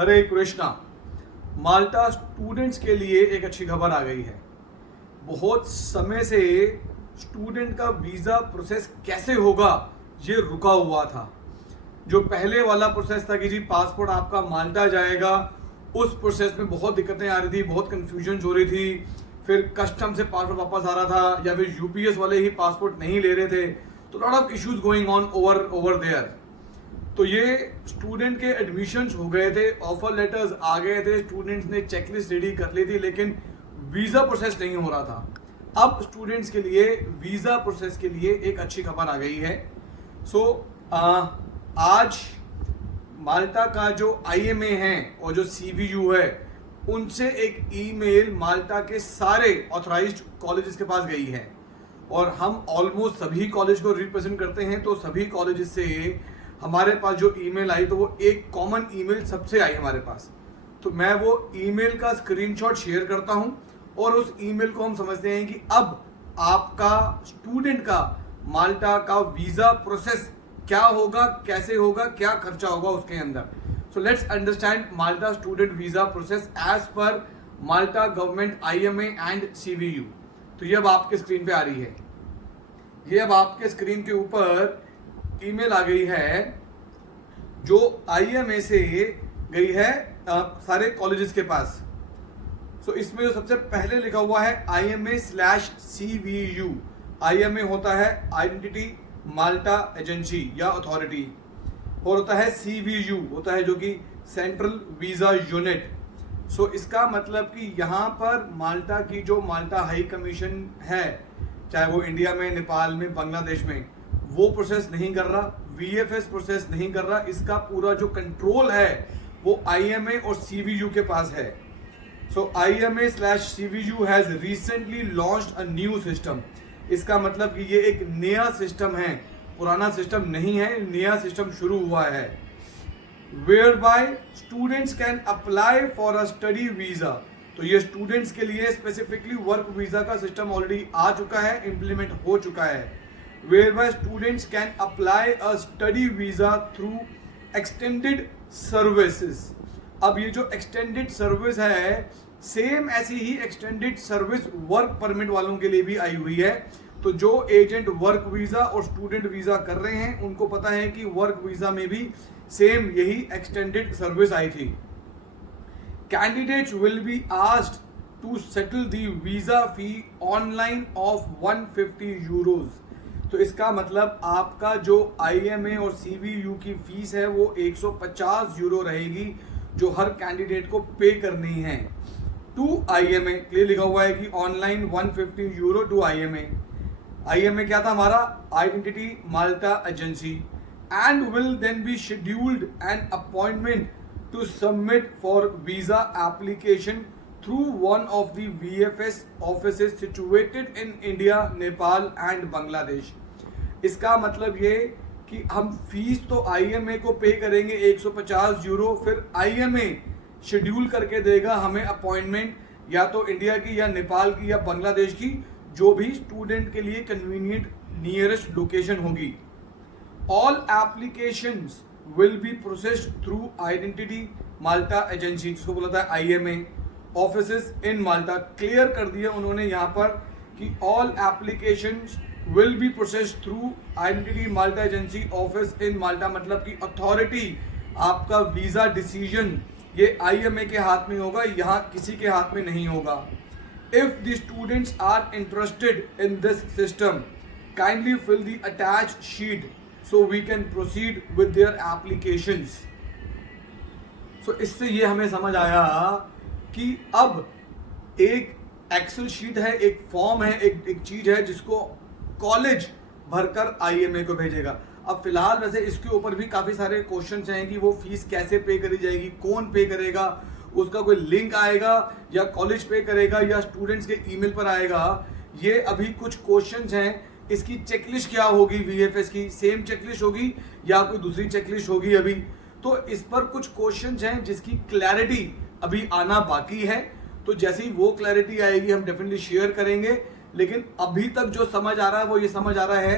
हरे कृष्णा। माल्टा students के लिए एक अच्छी खबर आ गई है। बहुत समय से स्टूडेंट का वीज़ा प्रोसेस कैसे होगा ये रुका हुआ था। जो पहले वाला प्रोसेस था कि जी पासपोर्ट आपका माल्टा जाएगा, उस प्रोसेस में बहुत दिक्कतें आ रही थी, बहुत कन्फ्यूजन हो रही थी। फिर कस्टम से पासपोर्ट वापस आ रहा था या फिर यूपीएस वाले ही पासपोर्ट नहीं ले रहे थे, तो lot of issues going on over there. तो ये स्टूडेंट के एडमिशन्स हो गए थे, ऑफर लेटर्स आ गए थे, स्टूडेंट्स ने चेकलिस्ट रेडी कर ली थी, लेकिन वीज़ा प्रोसेस नहीं हो रहा था। अब स्टूडेंट्स के लिए वीज़ा प्रोसेस के लिए एक अच्छी खबर आ गई है। आज माल्टा का जो आईएमए है और जो सीवीयू है, उनसे एक ईमेल माल्टा के सारे ऑथराइज्ड कॉलेजेस के पास गई है। और हम ऑलमोस्ट सभी कॉलेज को रिप्रेजेंट करते हैं, तो सभी कॉलेजेस से हमारे पास जो ईमेल आई, तो वो एक कॉमन ईमेल सबसे आई हमारे पास। तो मैं वो ईमेल का स्क्रीनशॉट शेयर करता हूं और उस ईमेल को हम समझते हैं कि अब आपका स्टूडेंट का माल्टा का वीज़ा प्रोसेस क्या होगा, कैसे होगा, क्या खर्चा होगा उसके अंदर। So let's understand Malta student visa process as per Malta government IMA and CVU. तो ये अब आपके स्क्रीन पे आ रही है। ये अब आपके स्क्रीन के ऊपर ईमेल आ गई है जो आईएमए से गई है सारे कॉलेजेस के पास। सो इसमें जो सबसे पहले लिखा हुआ है IMA/CVU। आईएमए होता है आइडेंटिटी माल्टा एजेंसी या अथॉरिटी, और होता है CVU होता है जो कि सेंट्रल वीज़ा यूनिट। सो इसका मतलब कि यहाँ पर माल्टा की जो माल्टा हाई कमीशन है, चाहे वो इंडिया में, नेपाल में, बांग्लादेश में, वो प्रोसेस नहीं कर रहा, VFS प्रोसेस नहीं कर रहा। इसका पूरा जो कंट्रोल है वो आईएमए और सीवीयू के पास है। सो IMA/CVU has recently launched a new system. इसका मतलब कि ये एक नया सिस्टम है, पुराना सिस्टम नहीं है, नया सिस्टम शुरू हुआ है। Whereby students can apply for a study visa. तो ये स्टूडेंट्स के लिए स्पेसिफिकली वर्क वीज़ा का सिस्टम ऑलरेडी आ चुका है, इम्प्लीमेंट हो चुका है। whereby students can apply a study visa through extended services। अब ये जो extended service है, सेम ऐसी ही extended service वर्क परमिट वालों के लिए भी आई हुई है। तो जो एजेंट वर्क वीज़ा और स्टूडेंट वीज़ा कर रहे हैं, उनको पता है कि वर्क वीज़ा में भी सेम यही extended सर्विस आई थी। Candidates will be asked to settle the visa fee online of 150 euros. तो इसका मतलब आपका जो आईएमए और सीवीयू की फीस है वो 150 यूरो रहेगी, जो हर कैंडिडेट को पे करनी है टू आईएमए। क्लियर लिखा हुआ है कि online 150 euro to IMA. IMA क्या था हमारा? Identity Malta agency. And will then be scheduled an appointment to submit for visa application through one of the VFS offices situated in India, Nepal and Bangladesh. इसका मतलब ये कि हम फीस तो IMA को पे करेंगे 150 यूरो, फिर आईएमए शेड्यूल करके देगा हमें अपॉइंटमेंट, या तो इंडिया की या नेपाल की या बांग्लादेश की, जो भी स्टूडेंट के लिए कन्वीनियंट नियरेस्ट लोकेशन होगी। All applications will be processed through Identity Malta Agency, जिसको बोला था IMA offices in Malta. Clear कर दिया उन्होंने यहाँ पर कि all applications will be processed through Identity Malta Agency office in Malta. मतलब कि अथॉरिटी, आपका वीज़ा डिसीजन ये आईएमए के हाथ में होगा, यहाँ किसी के हाथ में नहीं होगा। If the students are interested in this system, kindly fill the attached sheet so we can proceed with their applications. So इससे ये हमें समझ आया कि अब एक एक्सेल शीट है, एक फॉर्म है, एक चीज है जिसको कॉलेज भरकर आईएमए को भेजेगा। अब फिलहाल वैसे इसके ऊपर भी काफी सारे क्वेश्चंस हैं कि वो फीस कैसे पे करी जाएगी, कौन पे करेगा, उसका कोई लिंक आएगा या कॉलेज पे करेगा या स्टूडेंट्स के ईमेल पर आएगा। ये अभी कुछ क्वेश्चंस हैं। इसकी चेकलिस्ट क्या होगी, VFS की सेम चेकलिस्ट होगी या कोई दूसरी चेकलिस्ट होगी अभी। तो इस पर कुछ क्वेश्चंस हैं जिसकी क्लैरिटी अभी आना बाकी है। तो जैसे ही वो क्लैरिटी आएगी हम डेफिनेटली शेयर करेंगे। लेकिन अभी तक जो समझ आ रहा है वो ये समझ आ रहा है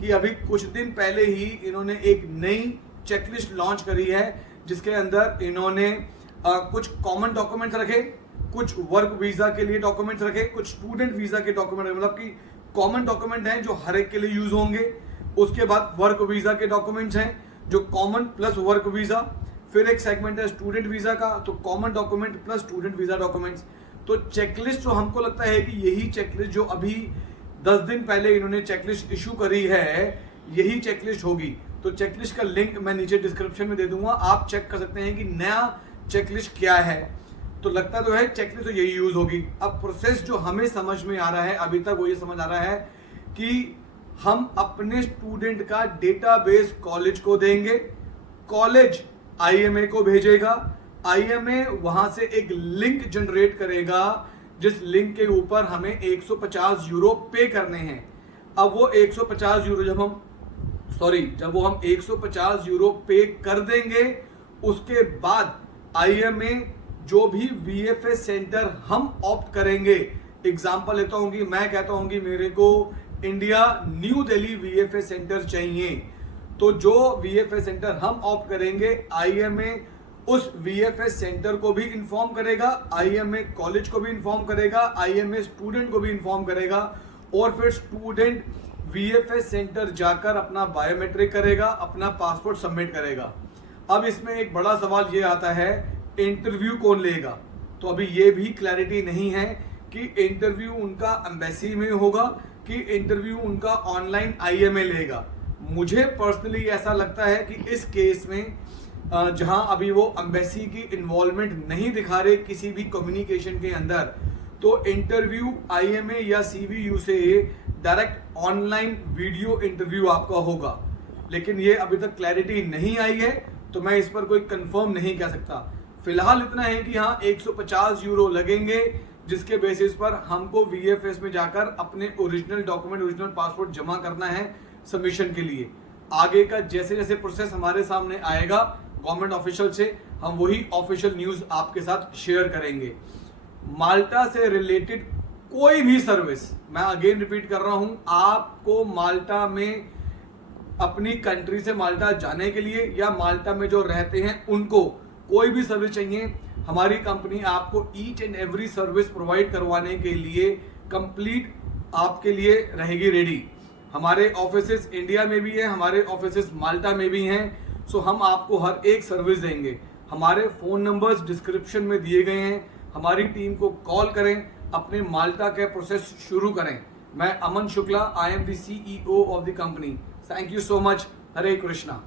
कि अभी कुछ दिन पहले ही इन्होंने एक नई चेकलिस्ट लॉन्च करी है, जिसके अंदर इन्होंने कुछ कॉमन डॉक्यूमेंट्स रखे, कुछ वर्क वीजा के लिए डॉक्यूमेंट्स रखे, कुछ स्टूडेंट वीजा के डॉक्यूमेंट, मतलब कि कॉमन डॉक्यूमेंट हैं जो हर एक के लिए यूज होंगे। उसके बाद वर्क वीजा के डॉक्यूमेंट्स हैं जो कॉमन प्लस वर्क वीजा। फिर एक सेगमेंट है स्टूडेंट वीजा का, तो common document plus student visa documents. तो चेकलिस्ट जो हमको लगता है कि यही चेकलिस्ट जो अभी 10 दिन पहले इन्होंने चेकलिस्ट इशू करी है, यही चेकलिस्ट होगी। तो चेकलिस्ट का लिंक मैं नीचे डिस्क्रिप्शन में दे दूंगा, आप चेक कर सकते हैं कि नया चेकलिस्ट क्या है। तो लगता तो है चेकलिस्ट तो यही यूज होगी। अब प्रोसेस जो हमें समझ में आ रहा है अभी तक, वो ये समझ आ रहा है कि हम अपने स्टूडेंट का डेटाबेस कॉलेज को देंगे, कॉलेज आईएमए को भेजेगा, आईएमए वहां से एक लिंक जनरेट करेगा जिस लिंक के ऊपर हमें 150 यूरो पे करने हैं। अब वो 150 यूरो जब वो हम 150 यूरो पे कर देंगे, उसके बाद आईएमए जो भी वीएफएस सेंटर हम ऑप्ट करेंगे, एग्जांपल लेता हूं कि मैं कहता हूं कि मेरे को India new Delhi VFS centre चाहिए, तो जो वीएफएस सेंटर हम ऑप्ट करेंगे, आईएमए उस वीएफएस सेंटर को भी इन्फॉर्म करेगा, आईएमए कॉलेज को भी इन्फॉर्म करेगा, आईएमए स्टूडेंट को भी इन्फॉर्म करेगा, और फिर स्टूडेंट वीएफएस सेंटर जाकर अपना बायोमेट्रिक करेगा, अपना पासपोर्ट सबमिट करेगा। अब इसमें एक बड़ा सवाल ये आता है, इंटरव्यू कौन लेगा? तो अभी ये भी क्लैरिटी नहीं है कि इंटरव्यू उनका एम्बेसी में होगा कि इंटरव्यू उनका ऑनलाइन आईएमए लेगा। मुझे पर्सनली ऐसा लगता है कि इस केस में जहां अभी वो एम्बेसी की इन्वॉल्वमेंट नहीं दिखा रहे किसी भी कम्युनिकेशन के अंदर, तो इंटरव्यू आईएमए या सीवीयू से डायरेक्ट ऑनलाइन वीडियो इंटरव्यू आपका होगा। लेकिन ये अभी तक क्लैरिटी नहीं आई है, तो मैं इस पर कोई कंफर्म नहीं कह सकता। फिलहाल इतना है कि हाँ 150 यूरो लगेंगे, जिसके बेसिस पर हमको वीएफएस में जाकर अपने ओरिजिनल डॉक्यूमेंट, ओरिजिनल पासपोर्ट जमा करना है सबमिशन के लिए। आगे का जैसे जैसे प्रोसेस हमारे सामने आएगा गवर्नमेंट ऑफिशियल से, हम वही ऑफिशियल न्यूज आपके साथ शेयर करेंगे। माल्टा से रिलेटेड कोई भी सर्विस, मैं अगेन रिपीट कर रहा हूं, आपको माल्टा में अपनी कंट्री से माल्टा जाने के लिए या माल्टा में जो रहते हैं उनको कोई भी सर्विस चाहिए, हमारी कंपनी आपको each and every service provide करवाने के लिए कंप्लीट आपके लिए रहेगी रेडी। हमारे ऑफिसेस इंडिया में भी है, हमारे ऑफिसेस माल्टा में भी हैं, सो हम आपको हर एक सर्विस देंगे। हमारे फ़ोन नंबर्स डिस्क्रिप्शन में दिए गए हैं, हमारी टीम को कॉल करें, अपने माल्टा के प्रोसेस शुरू करें। मैं Aman Shukla, I am the CEO of the company. Thank you so much. Hare Krishna.